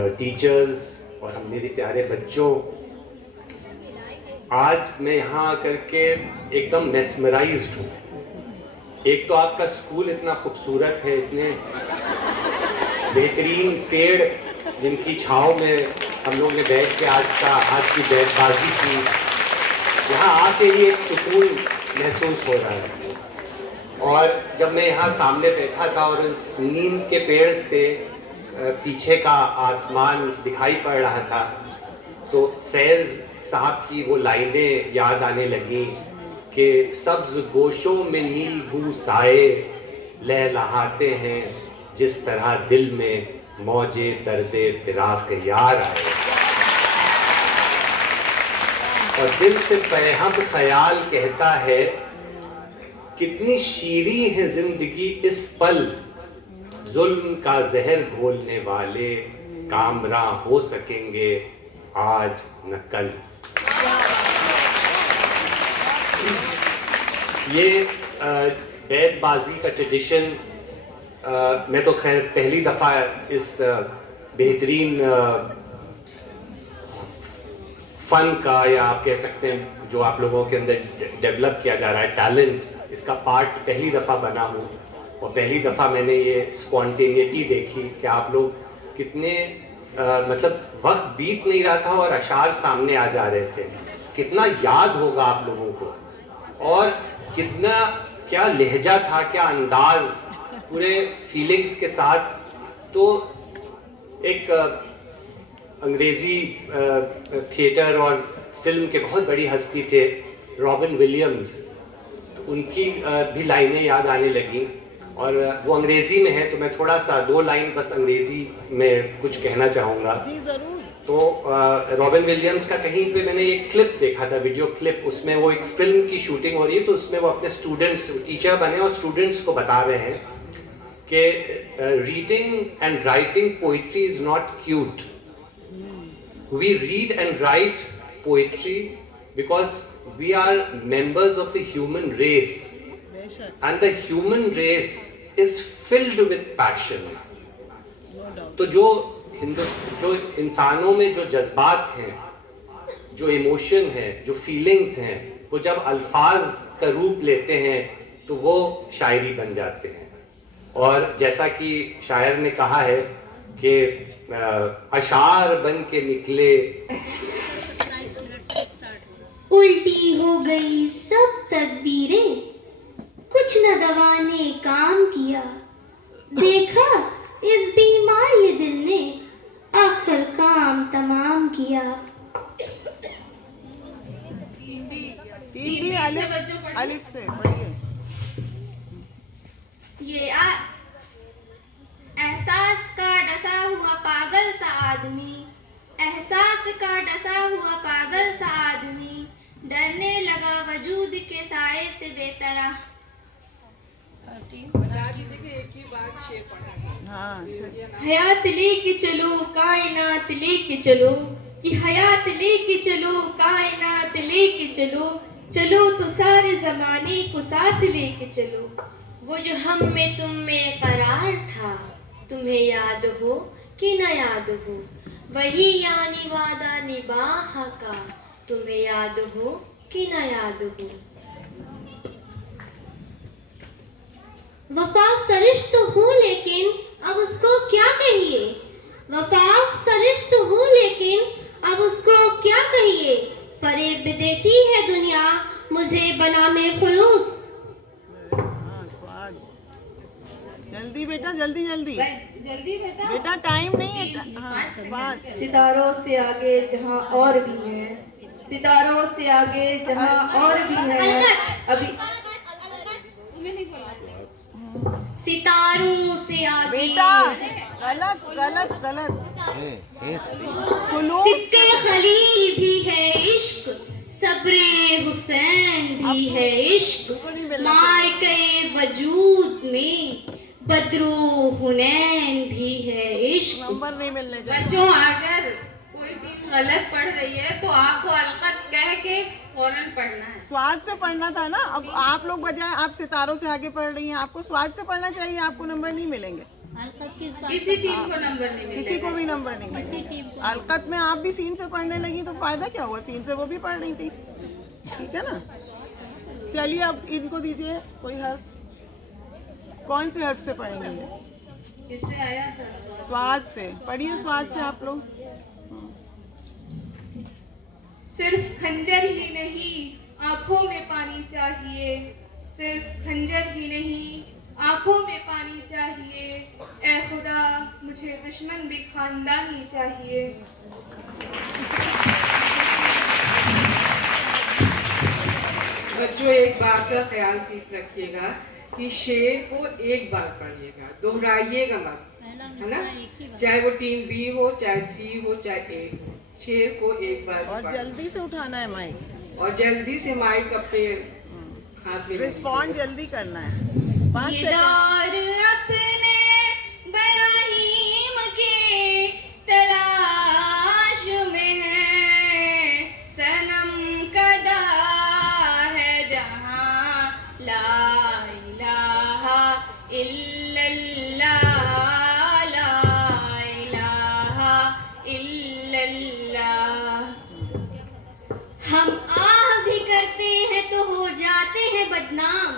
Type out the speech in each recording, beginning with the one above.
Teachers और मेरे प्यारे बच्चों, आज मैं यहाँ आकर के एकदम मेस्मराइज्ड हूँ। एक तो आपका स्कूल इतना खूबसूरत है, इतने बेहतरीन पेड़ जिनकी छाँव में हम लोग ने बैठ के आज की बैठबाजी की। यहाँ आके ही एक सुकून महसूस हो रहा है। और जब मैं यहाँ सामने बैठा था और इस नीम के पेड़ से पीछे का आसमान दिखाई पड़ रहा था, तो फैज़ साहब की वो लाइनें याद आने लगी कि सब्ज गोशों में नील गू साए लहलहाते हैं, जिस तरह दिल में मौजे दर्दे फिराक यार आए। और दिल से पैहम ख्याल कहता है, कितनी शीरी है जिंदगी इस पल, जुल्म का जहर घोलने वाले कामरा हो सकेंगे आज न कल। ये बैतबाजी का ट्रेडिशन मैं तो खैर पहली दफ़ा इस बेहतरीन फन का, या आप कह सकते हैं जो आप लोगों के अंदर डेवलप किया जा रहा है टैलेंट, इसका पार्ट पहली दफ़ा बना हूँ। और पहली दफ़ा मैंने ये स्पॉन्टेनिटी देखी कि आप लोग कितने मतलब वक्त बीत नहीं रहा था और अशार सामने आ जा रहे थे। कितना याद होगा आप लोगों को, और कितना क्या लहजा था, क्या अंदाज, पूरे फीलिंग्स के साथ। तो एक अंग्रेज़ी थिएटर और फिल्म के बहुत बड़ी हस्ती थे रॉबिन विलियम्स, तो उनकी भी लाइनें याद आने लगी। और वो अंग्रेज़ी में है, तो मैं थोड़ा सा 2 लाइन बस अंग्रेज़ी में कुछ कहना चाहूँगा। तो रॉबिन विलियम्स का कहीं पे मैंने एक क्लिप देखा था, वीडियो क्लिप, उसमें वो एक फिल्म की शूटिंग हो रही है, तो उसमें वो अपने स्टूडेंट्स, टीचर बने और स्टूडेंट्स को बता रहे हैं कि reading and writing poetry is not cute, we read and write poetry because we are members of the human race, and the human race is filled with passion। तो जो इंसानों में जो जज्बात हैं, जो इमोशन है, जो फीलिंग्स हैं, वो जब अल्फाज का रूप लेते हैं तो वो शायरी बन जाते हैं। और जैसा कि शायर ने कहा है कि अशार बन के निकले, उल्टी हो गई सब तदबीरें, कुछ न दवा ने काम किया, देखा इस बीमार ये दिल ने आखिर काम तमाम किया। अलिफ से पढ़िए। ये एहसास का डसा हुआ पागल सा आदमी, एहसास का डसा हुआ पागल सा आदमी, डरने लगा वजूद के साए से बेतरह। हयात लेके चलो कायनात लेके चलो, कि हयात लेके चलो कायनात लेके चलो, चलो तो सारे जमाने को साथ लेके चलो। वो जो हम में तुम में करार था, तुम्हें याद हो कि न याद हो, वही यानी वादा निभाहा का, तुम्हें याद हो कि न याद हो। वफा सरिश्त हूँ लेकिन अब उसको क्या कहिए, वफा सरिश्त हूँ लेकिन अब उसको क्या कहिए, फरेब देती है दुनिया मुझे बना में खुलूस। जल्दी बेटा, जल्दी जल्दी जल्दी बेटा, टाइम नहीं है। हाँ, सितारों से आगे जहाँ और भी है, सितारों से आगे जहाँ और भी है, अभी सितारों से आगे बेटा गलत गलत गलत। सिक्के खलील भी है इश्क, सब्रे हुसैन भी है इश्क, मायके वजूद में बद्रो हुनैन भी है इश्क। नंबर नहीं मिलने चाहिए। बच्चों, अगर कोई चीज गलत पढ़ रही है तो आपको अलकत कह के फौरन पढ़ना है। स्वाद से पढ़ना था ना। अब आप लोग बजाय आप सितारों से आगे पढ़ रही हैं, आपको स्वाद से पढ़ना चाहिए, आपको नंबर नहीं मिलेंगे। किसी टीम को नंबर नहीं किसी मिलेगा। को भी नंबर नहीं मिलेगा। अलकत में आप भी सीन से पढ़ने लगी तो फायदा क्या हुआ, सीन से वो भी पढ़ रही थी, ठीक है ना। चलिए अब इनको दीजिए कोई हर्फ, कौन से हर्फ से पढ़ेंगे? किससे आया था? स्वाद से पढ़िए, स्वाद से आप लोग। सिर्फ खंजर ही नहीं आंखों में पानी चाहिए, सिर्फ खंजर ही नहीं आंखों में पानी चाहिए, ए खुदा मुझे दुश्मन भी खानदानी चाहिए। बच्चों एक बात का ख्याल रखिएगा कि शेर को एक बार पढ़िएगा, दोहराइएगा मत, है ना। चाहे वो टीम बी हो, चाहे सी हो, चाहे ए हो, शेर को एक बार और पढ़ना। जल्दी से उठाना है माइक, और जल्दी से माइक अपने हाथ में रिस्पॉन्ड जल्दी करना है। 5 ये सेकंड। दौर अपने बराहीम की तलाश में है, सनम कदा है जहां ला इलाहा इल्लल्लाह, ला इलाहा इल्लल्लाह। हम आह भी करते हैं तो हो जाते हैं बदनाम,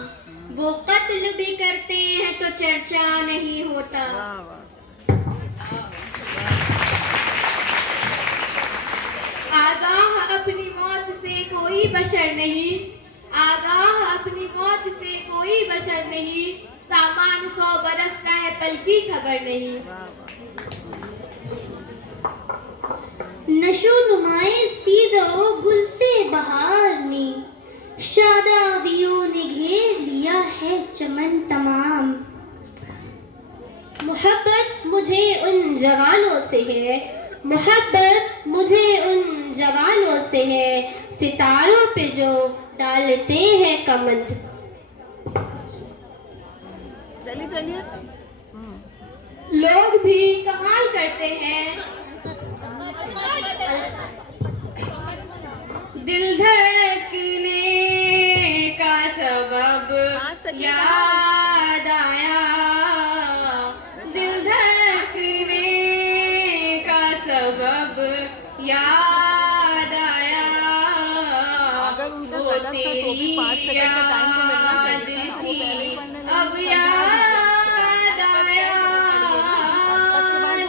वो कत्ल भी करते हैं तो चर्चा नहीं होता। वाह वाह। आगाह अपनी मौत से कोई बशर नहीं, आगाह अपनी मौत से कोई बशर नहीं, सामान 100 बरस का है पल की खबर नहीं। नशो नुमाए सीजो गुल से बहार ने, शादाबियों ने घेर लिया है चमन तमाम। मोहब्बत मुझे उन जवानों से है, मोहब्बत मुझे उन जवानों से है, सितारों पे जो डालते हैं कमंद। चलिए चलिए। लोग भी कमाल करते हैं, दिल धड़कने का सबब याद आया, दिल धड़कने का सबब याद आया, अगर उनका वो गलत था तो भी तेरी 5 सेकंड का टाइम तो मिलना याद चाहिए ना। वो थी, पहले ही पढ़ने लगी, अब समझा याद आया,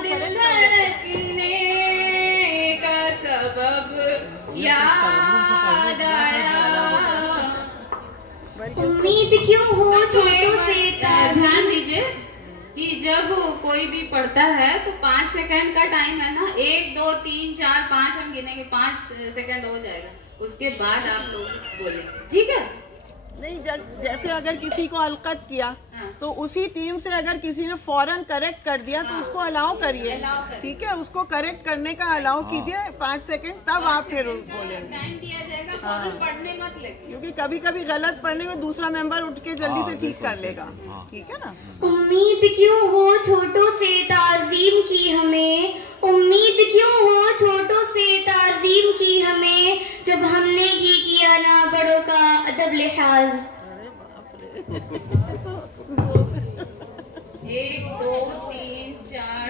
दिल धड़कने का सबब याद आया। उम्मीद क्यों हो छोटों से ध्यान दीजिए कि जब कोई भी पढ़ता है तो 5 सेकंड का टाइम है ना, 1 2 3 4 5 हम गिनेंगे, 5 सेकंड हो जाएगा, उसके बाद आप लोग बोलेंगे, ठीक है। नहीं, जैसे अगर किसी को अलकत किया हाँ। तो उसी टीम से अगर किसी ने फौरन करेक्ट कर दिया तो उसको अलाउ करिए, अलाउ करिए। ठीक है, उसको करेक्ट करने का अलाउ कीजिए 5 सेकंड, तब आप फिर बोलेंगे। टाइम दिया जाएगा, फौरन पढ़ने मत लगे। क्योंकि कभी कभी गलत पढ़ने में दूसरा मेंबर उठ के जल्दी से ठीक कर लेगा, ठीक है ना। उम्मीद क्यों हो छोटों से ताज़ीम की हमें, उम्मीद क्यों हो छोटों से ताज़ीम की हमें, जब हमने ही किया ना बड़ों का अदब लिहाज। अरे बाप रे। 1 2 3 4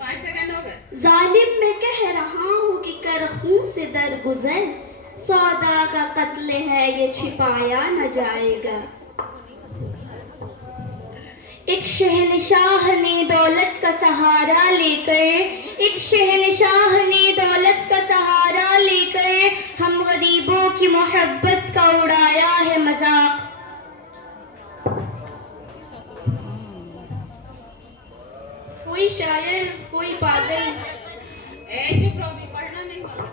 5 सेकंड हो गए। जालिम मैं कह रहा हूँ कि कर खून से दरगुजर, सौदा का कत्ल है ये छिपाया न जाएगा। एक शहनशाह ने दौलत का सहारा लेकर, एक शहनशाह ने दौलत का सहारा लेकर हम गरीबों की मोहब्बत का उड़ाया है मजाक। कोई शायर कोई पागल, चुप रहो, भी पढ़ना नहीं होगा।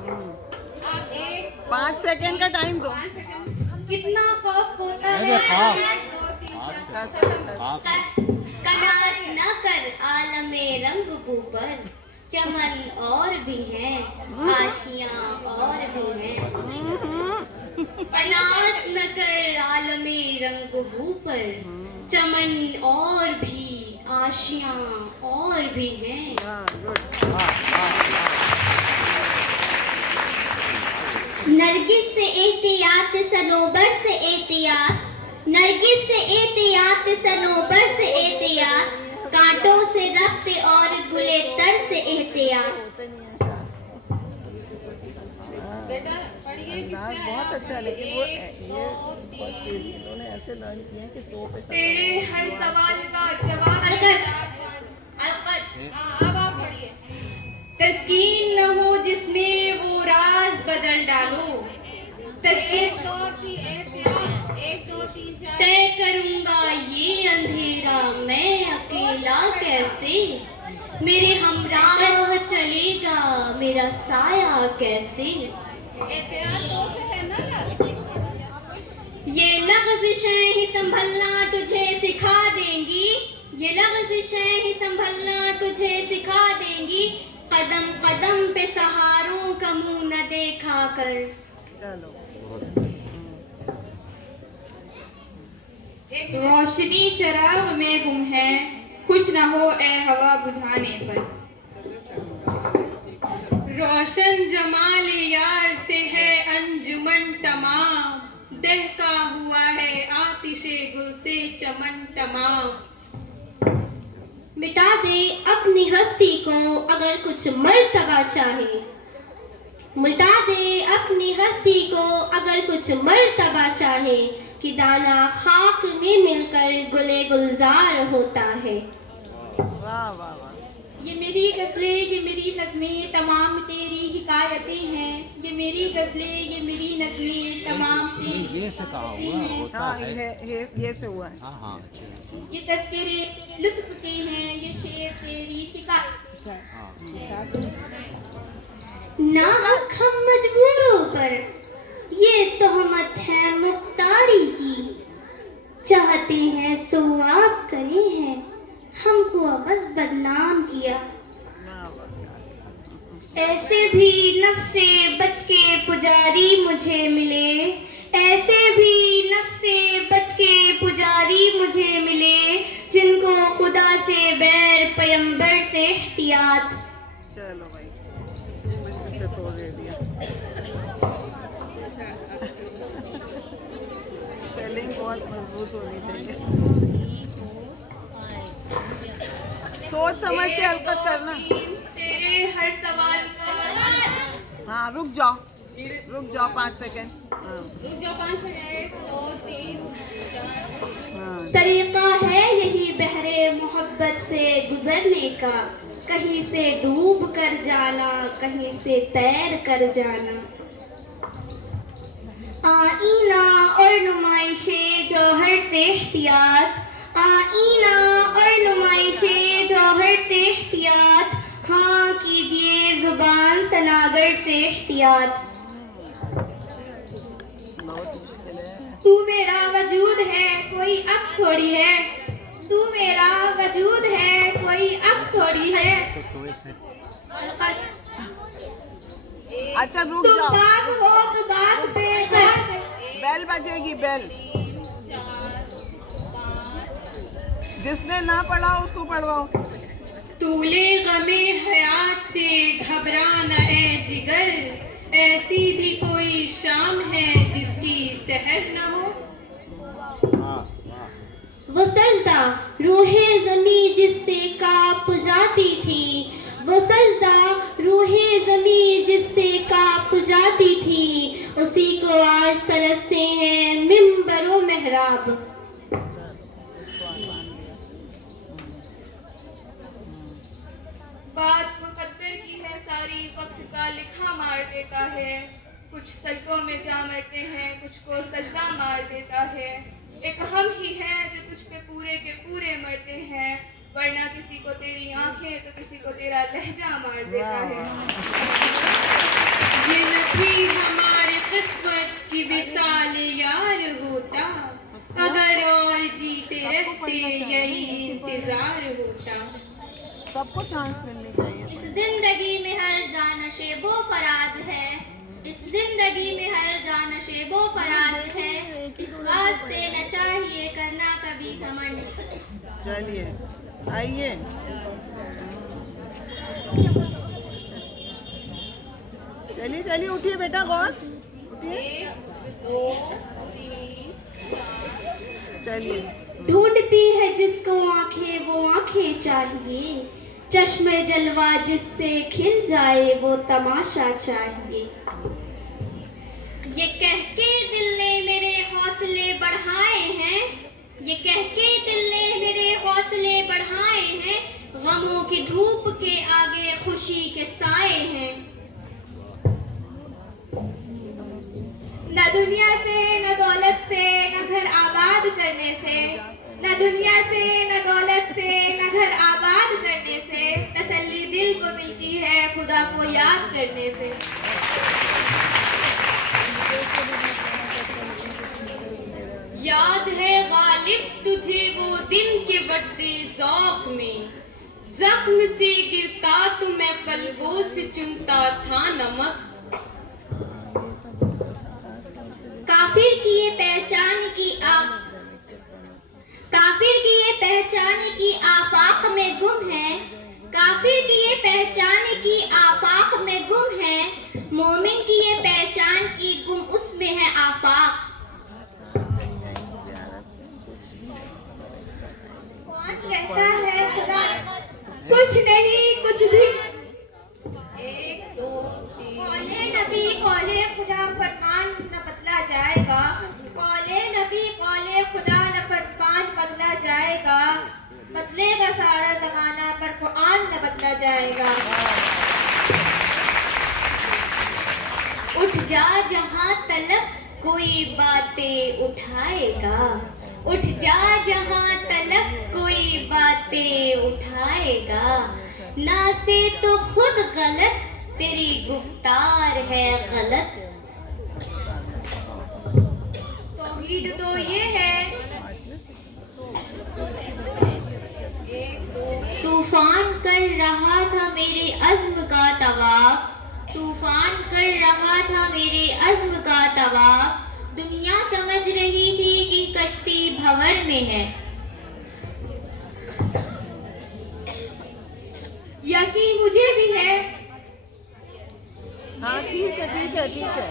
आप 1 5 सेकंड का टाइम दो। 5 सेकंड, कितना खौफ होता है। 1 2 3 4 कनात न कर आलमे रंग ऊपर, चमन और भी हैं आशियां और भी हैं। कनात न कर आलमे रंग ऊपर, चमन और भी आशियां और भी हैं। नरगिस से एहतियात सनोबर से एहतियात, नरगिस से एहतियात सनोबर से एहतियात, कांटों से रब्त और गुले तर से एहतियात। होते नहीं है शायद। बेटा पढ़िए अंदाज बहुत अच्छा है, लेकिन वो ये बहुत तेज इन्होंने ऐसे लर्न किए हैं कि तो पे तेरे हर सवाल का जवाब अलकत। अब आप पढ़िए। तस्कीन न हो जिसमें वो राज बदल डालो। तस्कीन 1 2 3 एहतियात 1 2 3 4 तय करूंगा ये अंधेरा मैं अकेला कैसे, मेरे हमराह चलेगा मेरा साया कैसे। एहतियात 2 से है ना यार? ये लफ्ज़िशें ही संभलना तुझे सिखा देंगी, ये लफ्ज़िशें ही संभलना तुझे सिखा देंगी। कदम कदम पे सहारों का मुंह न देखा कर। चलो रोशनी चिराग में गुम है, खुश न हो ए हवा बुझाने पर। रोशन जमाल यार से है अंजुमन तमाम, दहका हुआ है आतिशे गुल से चमन तमाम। मिटा दे अपनी हस्ती को अगर कुछ मर्तबा चाहे, मिटा दे अपनी हस्ती को अगर कुछ मर्तबा चाहे, कि दाना खाक में मिलकर गुले गुलजार होता है। वाह वाह वाह। ये मेरी गज़लें ये मेरी नज़में तमाम तेरी हिकायतें हैं, ये मेरी गज़लें ये मेरी नज़में तमाम तेरी ये से कहा हुआ हिकायतें हैं। होता हाँ है। ये से हुआ है। हाँ हाँ ये तस्वीरें लुत्फ के हैं, ये शेर तेरी शिकायत। ना हम मजबूरों पर ये तोहमत है मुख्तारी की, चाहते हैं सो आप करे हैं हमको बस बदनाम किया। वाह वाह। ऐसे भी नफ्से बद के पुजारी मुझे मिले, ऐसे भी नफ्से बद के पुजारी मुझे मिले, जिनको खुदा से बैर पैगंबर से एहतियात। चलो भाई मुश्किल से तोड़ दे दिया। स्पेलिंग बहुत मजबूत होनी चाहिए। सोच समझ के हरकत करना। तेरे हर सवाल का हाँ रुक जाओ 5 सेकेंड। हाँ रुक जाओ 5 सेकंड 1 2 3 हाँ तरीका है यही बहरे मोहब्बत से गुजरने का, कहीं से डूब कर जाना कहीं से तैर कर जाना। आईना और नुमाइशे जौहर से एहतियात, आईना और नुमाइशे जौहर से एहतियात। हाँ कीजिए जुबान सनागर से एहतियात। बहुत मुश्किल है। तू मेरा वजूद है कोई अब थोड़ी है, तू मेरा वजूद है कोई अब थोड़ी है। तो ऐसे अच्छा रुक तुम जाओ। बाग हो तो बाग पे घर। बेल बजेगी बेल। जिसने ना पढ़ा उसको पढ़वाओ। तूले गमे हयात से घबराना ए जिगर, ऐसी भी कोई शाम है जिसकी सहर न हो। वो सजदा रूहे जमी जिससे कांप जाती थी, वो सजदा रूहे जमी जिससे कांप जाती थी, उसी को आज तरसते हैं मिंबरो मेहराब। बात मुकद्दर की है सारी, वक्त का लिखा मार देता है। कुछ सजदों में जा मरते हैं, कुछ को सजदा मार देता है। एक हम ही है जो तुझ पे पूरे के पूरे मरते हैं, वरना किसी को तेरी आंखें तो किसी को तेरा लहजा मार देता है। ये न थी हमारी किस्मत की विसाल यार होता, अगर और जीते रहते यही इंतजार होता। सबको चांस मिलनी चाहिए। इस जिंदगी में हर जान शेबो फराज है, इस जिंदगी में हर जान शेबो फराज है, इस वास्ते न चाहिए करना कभी घमंड। चलिए आइए। चलिए उठिए बेटा गौस उठिए। 1 2 3 चलिए ढूंढती है जिसको आंखें वो आंखें चाहिए, चश्मे जलवा जिससे खिल जाए वो तमाशा चाहिए। ये कह के दिल ने मेरे हौसले बढ़ाए हैं, ये कह के दिल ने मेरे हौसले बढ़ाए हैं, गमों की धूप के आगे खुशी के साए हैं। न दुनिया से न दौलत से न घर आबाद करने से, न दुनिया से न दौलत से न घर आबाद करने से, तसल्ली दिल को मिलती है खुदा को याद करने से। याद है गालिब तुझे वो दिन के बजते ज़ौक़ में, जख्म से गिरता तो मैं पलकों से चुनता था नमक। काफिर की ये पहचान की काफिर की ये पहचान की आफाक में गुम है, काफिर की ये पहचान की आफाक में गुम है, मोमिन की ये पहचान की गुम उसमें है आफाक। कौन कहता है खुदा कुछ नहीं कुछ भी। 1 2 3 कौले नबी कौले खुदा फरमान न बदला जाएगा, कौले नबी कौले खुदा न फरमान बदला जाएगा, बदलेगा सारा जमाना पर कुरान न बदला जाएगा। उठ जा जहाँ तलब कोई बातें उठाएगा, उठ जा जहाँ तलब कोई बातें उठाएगा, ना से तो खुद गलत तेरी गुफ्तार है गलत। तौहीद तो ये है तूफान कर रहा था मेरे अज़्म का तवाफ, तूफान कर रहा था मेरे अज़्म का तवाफ, दुनिया समझ रही थी कि कश्ती भंवर में है। यकीन मुझे भी है, हाँ ठीक है ठीक है ठीक है।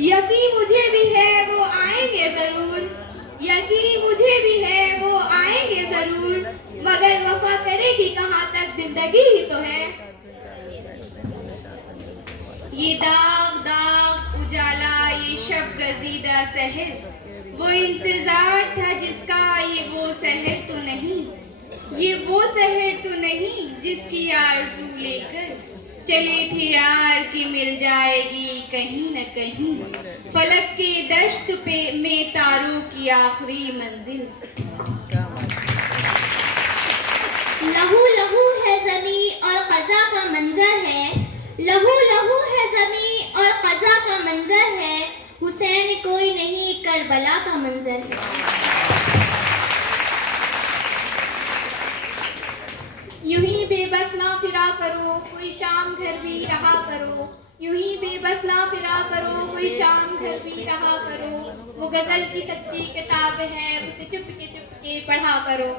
यकीन मुझे भी है वो आएंगे जरूर, यकीन मुझे भी है वो आएंगे जरूर, मगर वफा करेगी कहाँ तक जिंदगी ही तो है। ये दाग दाग उजाला ये शब गजीदा सहर, वो इंतजार था जिसका ये वो सहर तो नहीं, ये वो सहर तो नहीं जिसकी आरज़ू लेकर चली थी यार की मिल जाएगी कहीं न कहीं, फलक के दश्त पे में तारों की आखिरी मंजिल। लहू लहू है ज़मी और क़ज़ा का मंजर है, लहू लहू है ज़मी और क़ज़ा का मंजर है, हुसैन कोई नहीं करबला का मंजर है। यूं ही बेबस ना फिरा करो कोई शाम घर भी रहा करो, यूं ही बेबस ना फिरा करो कोई शाम घर भी रहा करो, वो गजल की सच्ची किताब है उसे चुपके पढ़ा करो।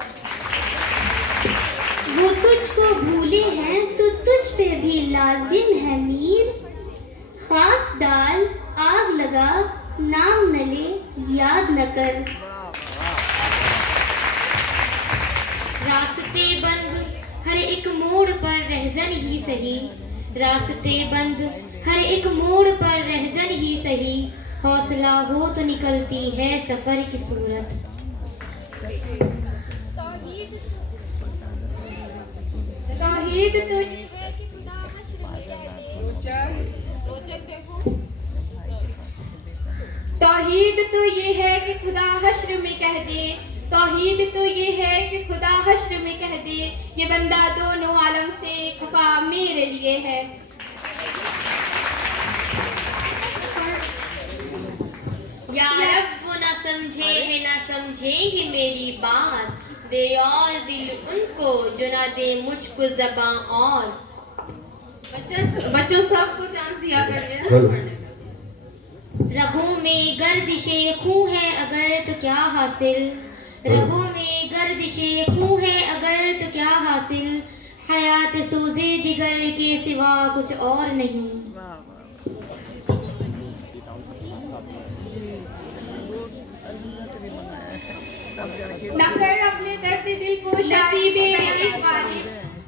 वो तुझको भूले हैं तो तुझ पे भी लाजिम है मीर, खाक डाल आग लगा नाम न ले याद न कर। रास्ते बंद हर एक मोड़ पर रहजन ही सही, रास्ते बंद हर एक मोड़ पर रहजन ही सही, हौसला हो तो निकलती है सफर की सूरत। तौहीद तो ये है कि खुदा हश्र में कह दे, तौहीद तो ये है कि खुदा हश्र में कह दे, तौहीद तो ये है कि खुदा हश्र में कह दे, ये बंदा दोनों आलम से खफा मेरे लिए है। या रब वो ना समझे है ना समझेंगे मेरी बात, दे और दिल उनको जो ना दे मुझको ज़बां और। बच्चों सबको चांस दिया करिए ना पढ़ने का। रगों में गर्दिशे खूं है अगर तो क्या हासिल, रगों में गर्दिशे खूं है अगर तो क्या हासिल, हयात सोजे जिगर के सिवा कुछ और नहीं। तब जाके न कर अपने दर्द दिल को शायरी में बयां गालिब,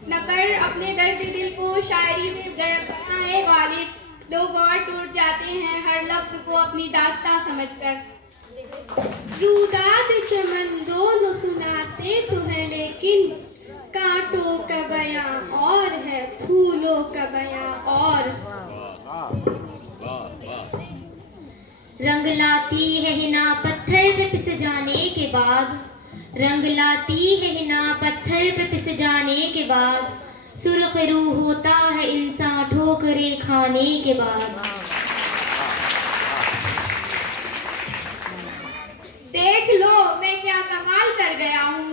न कर अपने दर्द दिल को शायरी में बयां गालिब। लोग और टूट जाते हैं हर लफ्ज को अपनी दास्तां समझकर। रूदात चमन दोनों सुनाते तो है, लेकिन कांटों का बयां और है, फूलों का बयां और। रंग लाती है हिना पत्थर पे पिस जाने के बाद, रंग लाती है हिना पत्थर पे पिस जाने के बाद, सुर्ख रूह होता है इंसान ठोकरे खाने के बाद। देख लो मैं क्या कमाल कर गया हूँ,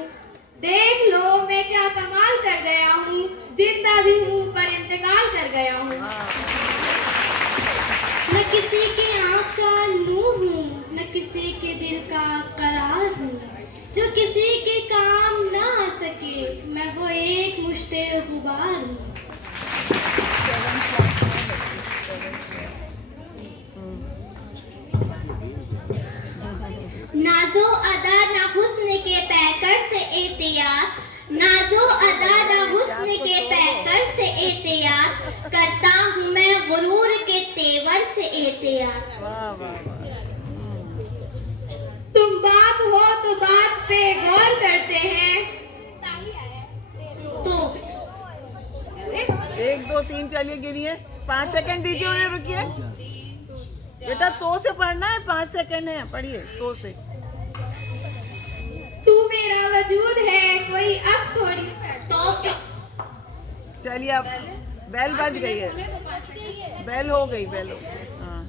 देख लो मैं क्या कमाल कर गया हूँ, जिंदा भी हूँ पर इंतकाल कर गया हूँ। न किसी के आँख का नूर हूँ, न किसी के दिल का करार हूँ, जो किसी के काम ना आ सके मैं वो एक मुश्ते गुबार हूँ। नाजो अदा ना हुस्न के पैकर से एहतियात, नाजो अदा ना हुस्न के पैकर से एहतियात, करता हूँ मैं गुरूर के तेवर से एहतियात। वाह वाह वाह। तुम बाप हो तो बात पे गौर करते हैं, तो 1 2 3 चलिए गिनिए, 5 सेकंड दीजिए उन्हें, रुकिए बेटा। तो से पढ़ना है, 5 सेकंड है, पढ़िए तो से। तू मेरा वजूद है कोई अब थोड़ी। तो चलिए अब बेल बज गई है, बेल हो गई, बेल हो गई। हाँ।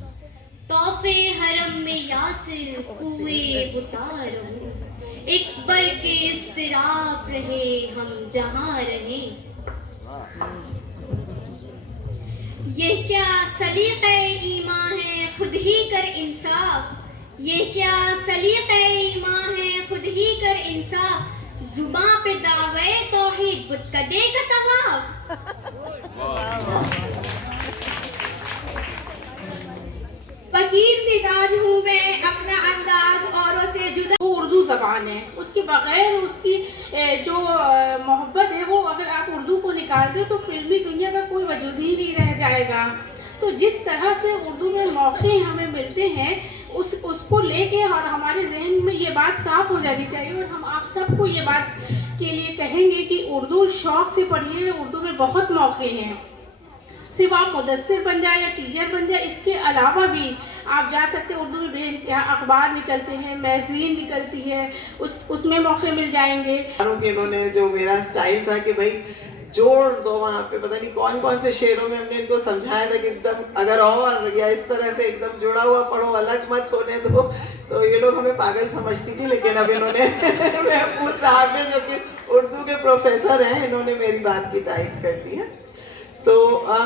तोहफे हरम में यासिर कुए उतारूं, एक पल के इस्तिराब रहे हम जहाँ रहे। ये क्या सलीक़े ईमान है खुद ही कर इंसाफ, ये क्या सलीक़े ईमान है खुद ही कर इंसाफ, जुबां पे दावे तौहीद बुत कदे का तवाफ। फकीर मिजाज हूँ मैं, अपना अंदाज औरों से जुदा। वो उर्दू ज़बान है, उसके बगैर उसकी जो मोहब्बत है वो अगर आप उर्दू को निकाल दें तो फिल्मी दुनिया का कोई वजूद ही नहीं रह जाएगा। तो जिस तरह से उर्दू में मौके हमें मिलते हैं उसको लेके और हमारे जहन में ये बात साफ हो जानी चाहिए। और हम आप सबको ये बात के लिए कहेंगे कि उर्दू शौक़ से पढ़िए, उर्दू में बहुत मौके हैं। सिर्फ आप मुदस्सिर बन जाए या टीचर बन जाए, इसके अलावा भी आप जा सकते हैं। उर्दू में बेइंतहा अखबार निकलते हैं, मैगजीन निकलती है, उसमें मौके मिल जाएंगे। इन्होंने जो मेरा स्टाइल था कि भाई जोड़ दो वहाँ पे, पता नहीं कौन कौन से शेरों में हमने इनको समझाया था कि एकदम अगर और या इस तरह से एकदम जुड़ा हुआ पढ़ो, अलग मत होने दो। तो ये लोग हमें पागल समझती थी, लेकिन अब इन्होंने महफूज साहब ने जो कि उर्दू के प्रोफेसर हैं, इन्होंने मेरी बात की तारीफ कर दी है। तो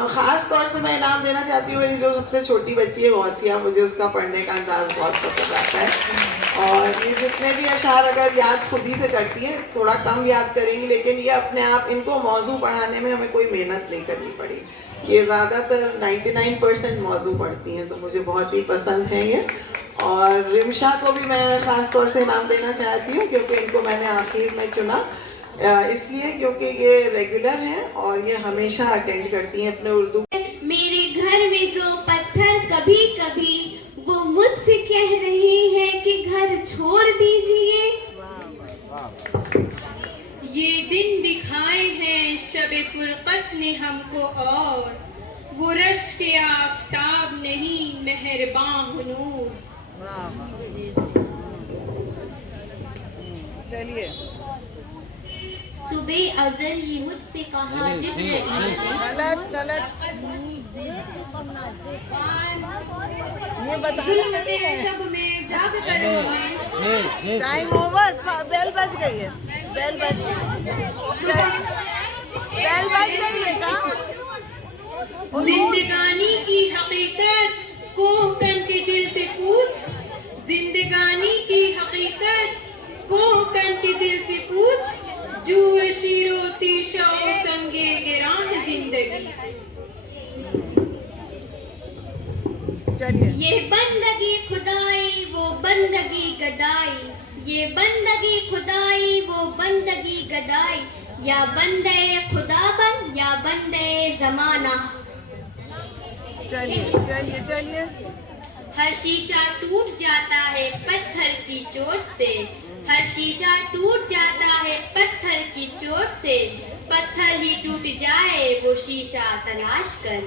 ख़ास तौर से मैं इनाम देना चाहती हूँ मेरी जो सबसे छोटी बच्ची है गौसिया, मुझे उसका पढ़ने का अंदाज़ बहुत पसंद आता है। और ये जितने भी अशार अगर याद खुद ही से करती हैं, थोड़ा कम याद करेंगी, लेकिन ये अपने आप, इनको मौजू पढ़ाने में हमें कोई मेहनत नहीं करनी पड़ी। ये ज़्यादातर 99% मौजू पढ़ती हैं, तो मुझे बहुत ही पसंद है ये। और रिमशा को भी मैं ख़ास तौर से इनाम देना चाहती हूँ, क्योंकि इनको मैंने आखिर में चुना इसलिए क्योंकि ये रेगुलर हैं और ये हमेशा अटेंड करती हैं अपने उर्दू। मेरे घर में जो पत्थर कभी कभी वो मुझसे कह रहे हैं कि घर छोड़ दीजिए। ये दिन दिखाए हैं शब फुरकत ने हमको, और वो रश के आफताब नहीं मेहरबान हुनूस। चलिए सुबह अज़ल ही मुझसे कहा जिब्राइल ने, गलत गलत ये बता शब में जाग कर हमें टाइम ओवर, बेल बज गई है, बेल बज गई, बेल बज गई है का। जिंदगानी की हकीकत को कन के दिल से पूछ, जिंदगानी की हकीकत को कन के दिल से पूछ, जो शीरो तीशा संगे गिरां है जिंदगी। चलिए ये बंदगी खुदाई वो बंदगी गदाई, ये बंदगी खुदाई वो बंदगी गदाई, या बंदे खुदा बन या बंदे जमाना। चलिए चलिए चलिए। हर शीशा टूट जाता है पत्थर की चोट से, हर शीशा टूट जाता है पत्थर की चोट से, पत्थर ही टूट जाए वो शीशा तलाश कर।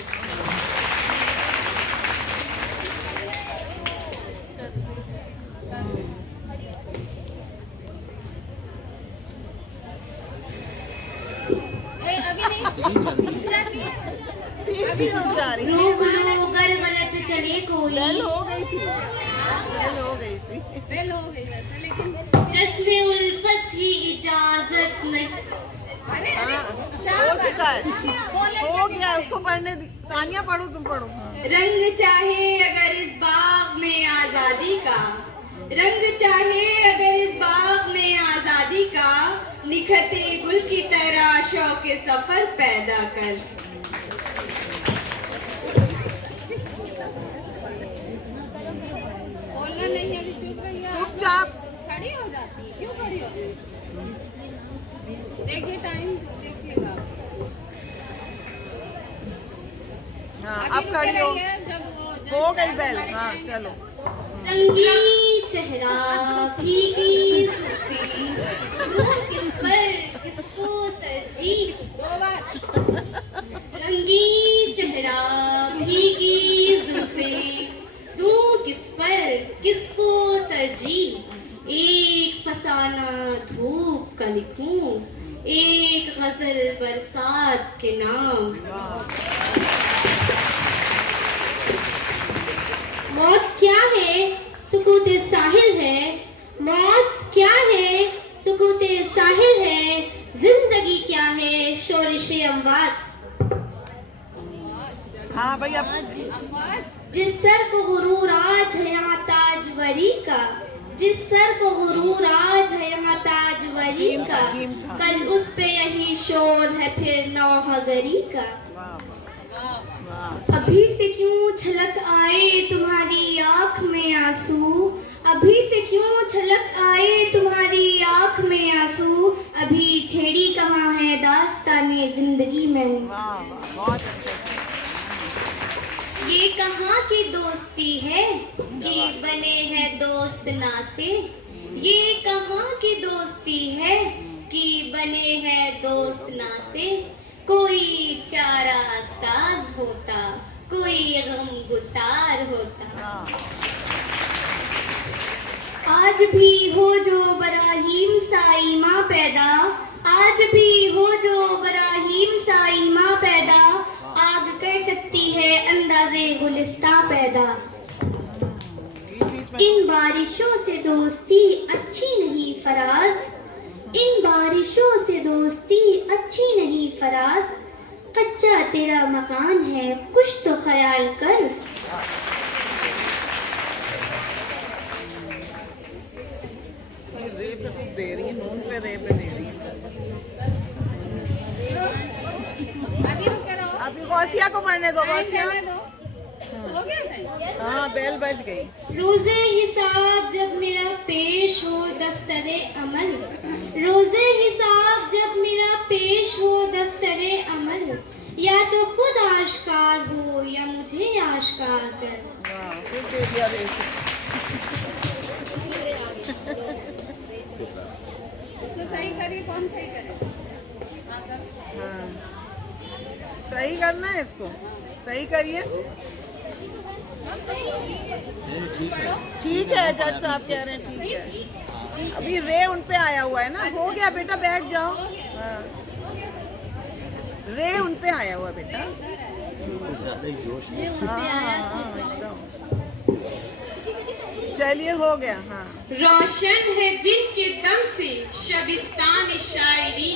अभी रुक जा रही। रोक लो अगर गलत चले कोई, बेल हो गई थी, बेल हो गई थी, फेल हो गई वैसे, लेकिन रस्म उल्फत ही इजाजत नहीं। हाँ, हो चुका है, हो गया, उसको पढ़ने दी। सानिया पढ़ो, तुम पढ़ो। रंग चाहे अगर इस बाग में आजादी का, रंग चाहे अगर इस बाग में आजादी का, निखरते गुल की तरह शौक सफर पैदा कर। बोलना नहीं है, अभी चुप रही है। चुपचाप खड़ी हो जाती है, क्यों खड़ी होती है? देखिए टाइम, देखिएगा। हाँ, अभी अब खड़ी हो, रुके रहिए, जब हो गई बेल। हाँ चलो। रंगी चेहरा भीगी जुल्फें, दूं किस पर किसको तरजीह। रंगी चेहरा भीगी जुल्फें, दूं किस पर किसको तरजीह। एक फसाना धूप का लिखूं, एक गजल बरसात के नाम। मौत क्या है सुकूत साहिल है, मौत क्या है सुकूत साहिल है, जिंदगी क्या है शोरिश अमवाज। हाँ भाई अब जिस सर को गुरूर आज है यहाँ ताजवरी का, जिस सर को गुरूर आज है यहाँ ताजवरी का, कल उस पे यही शोर है फिर नौहगरी का। अभी से क्यों छलक आए तुम्हारी आँख में आंसू, अभी से क्यों छलक आए तुम्हारी आँख में आंसू, अभी छेड़ी कहाँ है दास्ताने जिंदगी में। बहुत अच्छा। ये कहाँ की दोस्ती है कि बने हैं दोस्त ना से, ये कहाँ की दोस्ती है कि बने हैं दोस्त ना से। कोई चारा साज होता, कोई गम गुसार होता। आज भी हो जो बराहीम साई माँ पैदा, आज भी हो जो बराहीम साई माँ पैदा, आग कर सकती है अंदाजे गुलिस्तां पैदा। इन बारिशों से दोस्ती अच्छी नहीं फराज, इन बारिशों से दोस्ती अच्छी नहीं फराज, कच्चा तेरा मकान है कुछ तो ख्याल कर। रे पे कुछ दे रही है, नून पे रे पे दे रही है। अभी रुके रहो, अभी गौसिया को पढ़ने दो। गौसिया जाने दो। हो गया टाइम? हाँ, बेल बज गई। रोजे हिसाब जब मेरा पेश हो दफ्तरे अमल, रोजे हिसाब जब मेरा पेश हो दफ्तरे अमल, या तो खुद आश्कार हो या मुझे आश्कार कर। वाह, फिर दे दिया रे से। इसको सही करिए, कौन सही करे? हाँ, सही करना है इसको, सही करिए। ठीक है, जज साहब कह रहे हैं ठीक है। अभी रे उन पे आया हुआ है ना। हो गया बेटा, बैठ जाओ। हाँ, रे उन पे आया हुआ बेटा। हाँ, एकदम। चलिए हो गया। हाँ, रोशन है जिनके दम से शबिस्तान शायरी,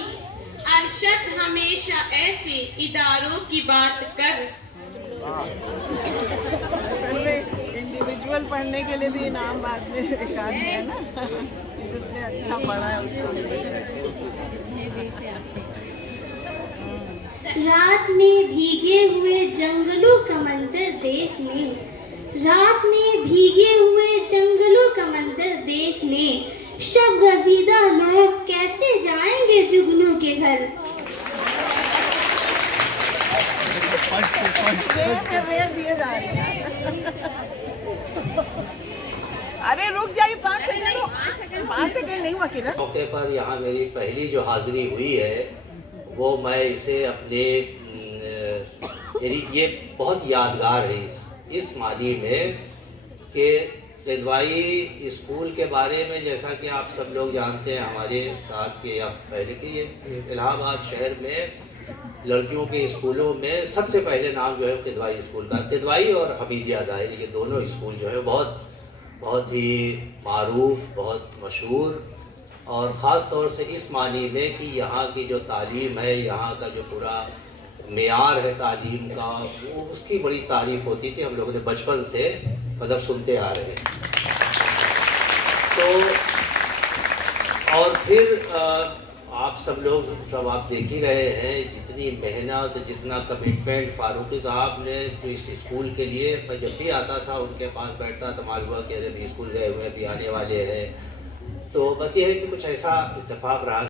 अरशद हमेशा ऐसे इदारों की बात कर। असल में इंडिविजुअल पढ़ने के लिए भी इनाम बाद में एक आदमी है ना, जिसने अच्छा पढ़ा है उसको। रात में भीगे हुए जंगलों का मंजर देखने, रात में भीगे हुए जंगलों का मंजर देखने, शब गजीदा लोग कैसे जाएंगे जुगनू के घर। रे दिए जा रहे हैं। अरे रुक जाइए 5 सेकंड, 5 सेकंड नहीं हुआ किरण। मौके पर यहाँ मेरी पहली जो हाजिरी हुई है वो मैं इसे अपने ये बहुत यादगार है इस मानी में कि किदवाई स्कूल के बारे में, जैसा कि आप सब लोग जानते हैं हमारे साथ के या पहले कि ये इलाहाबाद शहर में लड़कियों के स्कूलों में सबसे पहले नाम जो है किदवाई स्कूल का, किदवाई और हमीदिया ज़ाहिर, ये दोनों स्कूल जो है बहुत ही मारूफ, बहुत मशहूर, और ख़ास तौर से इस मानी में कि यहाँ की जो तालीम है, यहाँ का जो पूरा मेयार है तालीम का, वो उसकी बड़ी तारीफ़ होती थी। हम लोगों ने बचपन से मतलब सुनते आ रहे हैं। तो और फिर आप सब लोग सब आप देख ही रहे हैं जितनी मेहनत, जितना कमिटमेंट फारूकी साहब ने तो इस स्कूल के लिए। मैं जब भी आता था उनके पास बैठता था, मालूम हुआ कि अरे भी स्कूल गए हुए हैं, भी आने वाले हैं। तो बस ये है कि कुछ ऐसा इत्तेफाक रहा